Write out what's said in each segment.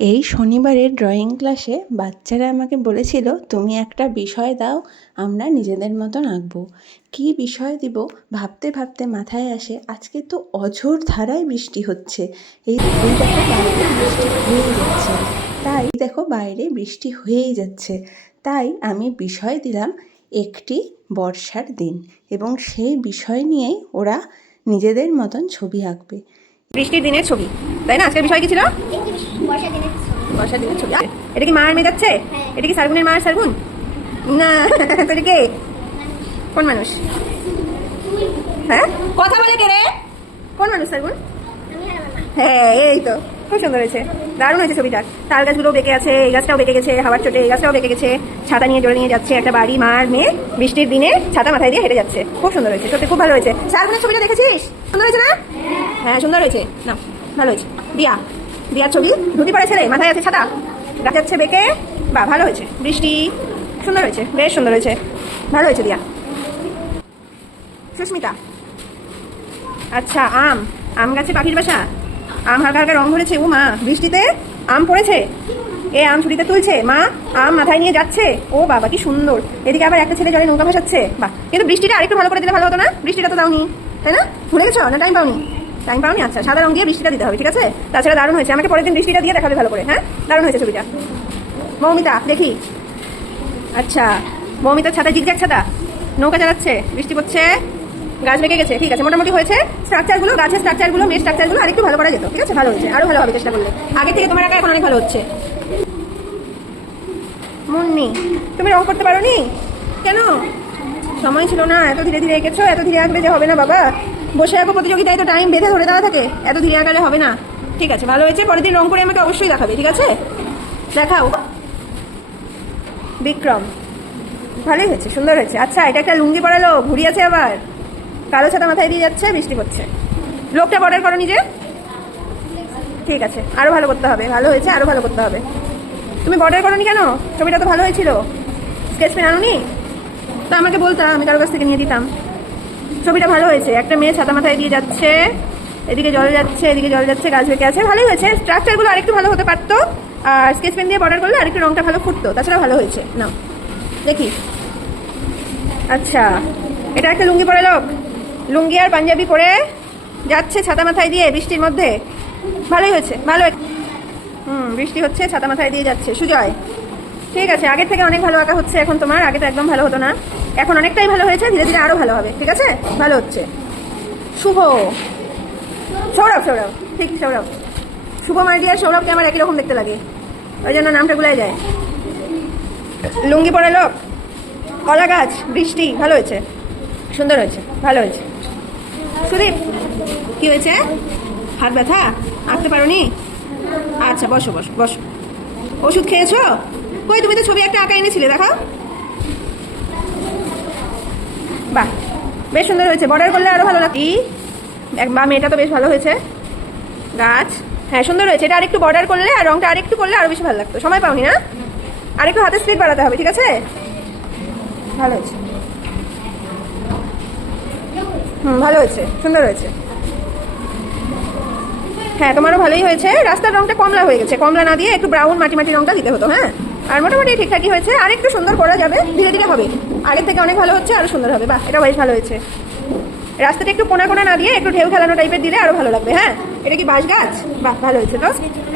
এই শনিবারের ড্রয়িং ক্লাসে বাচ্চারা আমাকে বলেছিল, তুমি একটা বিষয় দাও, আমরা নিজেদের মতন আঁকবো। কী বিষয় দিব ভাবতে ভাবতে মাথায় আসে, আজকে তো অঝোর ধারায় বৃষ্টি হচ্ছে। বাইরে বৃষ্টি হয়েই যাচ্ছে। তাই আমি বিষয় দিলাম একটি বর্ষার দিন, এবং সেই বিষয় নিয়েই ওরা নিজেদের মতন ছবি আঁকবে। বৃষ্টির দিনের ছবি, তাই না? আজকের বিষয় কি ছিল? বর্ষার দিনের ছবি। এটা কি মার মেয়ে যাচ্ছে? এটা কি সারগুনের মার সারগুন? না, তো এটা কে? কোন মানুষ? হ্যাঁ, কথা বলে কে রে? কোন মানুষ সারগুন? হ্যাঁ, এই তো, খুব সুন্দর হয়েছে, দারুণ হয়েছে ছবিটা। তাল গাছগুলো বেঁকে আছে, এই গাছটাও বেঁকে গেছে, হাওয়ার চোটে এই গাছটাও বেঁকে গেছে। ছাতা নিয়ে জোরে নিয়ে যাচ্ছে একটা বাড়ি, মার মেয়ে বৃষ্টির দিনে ছাতা মাথায় দিয়ে হেঁটে যাচ্ছে। খুব সুন্দর হয়েছে, সত্যি খুব ভালো হয়েছে। সারগুনের ছবিটা দেখেছিস? সুন্দর হয়েছে না? হ্যাঁ, সুন্দর হয়েছে, না ভালো হয়েছে। দিয়ার ছবি, ধুতি পড়ে ছেলে, মাথায় আছে ছাতা, গাছ যাচ্ছে বেঁকে। বা ভালো হয়েছে, বৃষ্টি সুন্দর হয়েছে, বেশ সুন্দর হয়েছে, ভালো হয়েছে দিয়া। সুস্মিতা, আচ্ছা, আম গাছে পাখির বাসা, আম হালকা হালকা রং ধরেছে। ও মা, বৃষ্টিতে আম পড়েছে, এ আম ছুটিতে তুলছে, মা আম মাথায় নিয়ে যাচ্ছে। ও বাবা, কি সুন্দর। এদিকে আবার একটা ছেলে জলে নৌকা ভাসাচ্ছে। বাহ, কিন্তু বৃষ্টিটা আরেকটু ভালো করে দিলে ভালো হতো না? বৃষ্টিটা তো দাওনি, তাই না? ভুলে গেছো না? টাইম পাওনি? আচ্ছা, সাদা রং দিয়ে বৃষ্টিটা দিতে হবে, ঠিক আছে? তাছাড়া দারুণ হয়েছে, আমাকে পরের দিন বৃষ্টিটা দিয়ে দেখাবে ভালো করে। হ্যাঁ, দারুণ হয়েছে ছবিটা। মৌমিতা, দেখি। আচ্ছা, মৌমিতার ছাতা জিগজ্যাগ ছাতা, নৌকা চালাচ্ছে, বৃষ্টি পড়ছে, গাছ বেঁকে গেছে। ঠিক আছে, মোটামুটি হয়েছে। স্ট্রাকচারগুলো, গাছের স্ট্রাকচারগুলো, মেয়ে স্ট্রাকচারগুলো আরেকটু ভালো করা যেত, ঠিক আছে? ভালো হয়েছে, আরো ভালো হবে চেষ্টা করলে। আগে থেকে তোমার আঁকা এখন অনেক ভালো হচ্ছে। মুন্নি, তুমি রং করতে পারোনি কেন? সময় ছিল না, এত ধীরে ধীরে এঁকেছো। এত ধীরে আঁকলে যে হবে না বাবা, বসে আঁকো প্রতিযোগিতায় তো টাইম বেঁধে ধরে দেওয়া থাকে, এত ধীরে আঁকালে হবে না। ঠিক আছে, ভালো হয়েছে, পরের দিন রং করে আমাকে অবশ্যই দেখাবে, ঠিক আছে? দেখাও। বিক্রম, ভালোই হয়েছে, সুন্দর হয়েছে। আচ্ছা, এটা একটা লুঙ্গি পরা লোক, ঘুরিয়েছে আবার, কালো ছাতা মাথায় দিয়ে যাচ্ছে, বৃষ্টি পড়ছে। লোকটা বর্ডার করো নিজে। ঠিক আছে, আরো ভালো করতে হবে, ভালো হয়েছে, আরো ভালো করতে হবে। তুমি বর্ডার করোনি কেন? ছবিটা তো ভালো হয়েছিল। স্কেচ পেন আনোনি তো আমাকে বলতাম, আমি কারো কাছ থেকে নিয়ে দিতাম। ছবিটা ভালো হয়েছে, একটা মেয়ে ছাতা মাথায় দিয়ে যাচ্ছে, এদিকে জল যাচ্ছে, এদিকে জল যাচ্ছে, গাছ বেঁকে আছে, ভালোই হয়েছে। স্ট্রাকচারগুলো আরেকটু ভালো হতে পারতো, আর স্কেচ পেন দিয়ে বর্ডার করলে আরেকটু রংটা ভালো ফুটতো। তাছাড়া ভালো হয়েছে। না, দেখি। আচ্ছা, এটা একটা লুঙ্গি পরে লোক, লুঙ্গি আর পাঞ্জাবি পরে যাচ্ছে ছাতা মাথায় দিয়ে বৃষ্টির মধ্যে, ভালোই হয়েছে, ভালো। বৃষ্টি হচ্ছে, ছাতা মাথায় দিয়ে যাচ্ছে। সুজয়, ঠিক আছে, আগের থেকে অনেক ভালো আঁকা হচ্ছে এখন তোমার, আগে তো একদম ভালো হতো না, এখন অনেকটাই ভালো হয়েছে, ধীরে ধীরে আরো ভালো হবে, ঠিক আছে? ভালো হচ্ছে। শুভ, সৌরভ, ঠিক সৌরভ। শুভ মার্ডি আর সৌরভকে আমার একই রকম দেখতে লাগে, ওই জন্য নামটা গুলাই যায়। লুঙ্গি পরে লোক, কলা গাছ, বৃষ্টি, ভালো হয়েছে, সুন্দর হয়েছে, ভালো হয়েছে। সুদীপ, কি হয়েছে? হাত ব্যথা, আঁকতে পারোনি? আচ্ছা, বসো বসো বসো। ওষুধ খেয়েছো? কই, তুমি তো ছবি একটা আঁকা এনেছিলে, দেখাও। বাহ, বেশ সুন্দর হয়েছে, বর্ডার করলে আরো ভালো লাগবে। বা মেয়েটা তো বেশ ভালো হয়েছে। গাছ, হ্যাঁ সুন্দর হয়েছে, এটা আরেকটু বর্ডার করলে আর রংটা আরেকটু করলে আরো বেশি ভালো লাগতো। সময় পাওনি না? আরেকটু হাতে স্পিড বাড়াতে হবে, ঠিক আছে? ভালো হয়েছে, ভালো হয়েছে, সুন্দর হয়েছে। হ্যাঁ, তোমারও ভালোই হয়েছে। রাস্তার রংটা কমলা হয়ে গেছে, কমলা না দিয়ে একটু ব্রাউন মাটি মাটি রংটা দিতে হতো। হ্যাঁ, আর মোটামুটি ঠিকঠাকই হয়েছে, আর একটু সুন্দর করা যাবে, ধীরে ধীরে হবে, আগের থেকে অনেক ভালো হচ্ছে, আরো সুন্দর হবে। বাহ, এটা বেশ ভালো হয়েছে। রাস্তাটা একটু কোনা কোনা না দিয়ে একটু ঢেউ খেলানো টাইপের দিলে আরো ভালো লাগবে। হ্যাঁ, এটা কি বাঁশ গাছ? বাহ, ভালো হয়েছে তো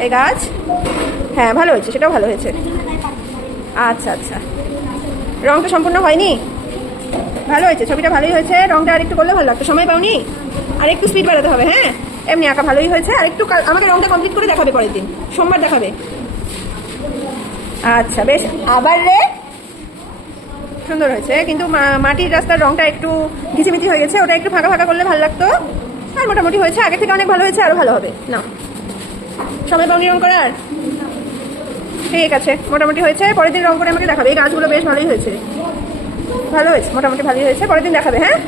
এই গাছ। হ্যাঁ, ভালো হয়েছে, সেটাও ভালো হয়েছে। আচ্ছা আচ্ছা, রংটা সম্পূর্ণ হয়নি, ভালো হয়েছে, ছবিটা ভালোই হয়েছে। রংটা আর একটু করলে ভালো লাগতো, সময় পাওনি, আর একটু স্পিড বাড়াতে হবে। হ্যাঁ, এমনি আঁকা ভালোই হয়েছে, আর একটু আমাকে রংটা কমপ্লিট করে দেখাবে পরের দিন, সোমবার দেখাবে। আচ্ছা বেশ, আবার রে, সুন্দর হয়েছে, কিন্তু মাটির রাস্তার রংটা একটু ঘিচিমিচি হয়ে গেছে, ওটা একটু ফাঁকা ফাঁকা করলে ভালো লাগতো। আর মোটামুটি হয়েছে, আগে থেকে অনেক ভালো হয়েছে, আরো ভালো হবে। না, সময় পাওনি রং করার? ঠিক আছে, মোটামুটি হয়েছে, পরের দিন রং করে আমাকে দেখাবে। এই গাছগুলো বেশ ভালোই হয়েছে, ভালো হয়েছে, মোটামুটি ভালোই হয়েছে, পরের দিন দেখাবে। হ্যাঁ।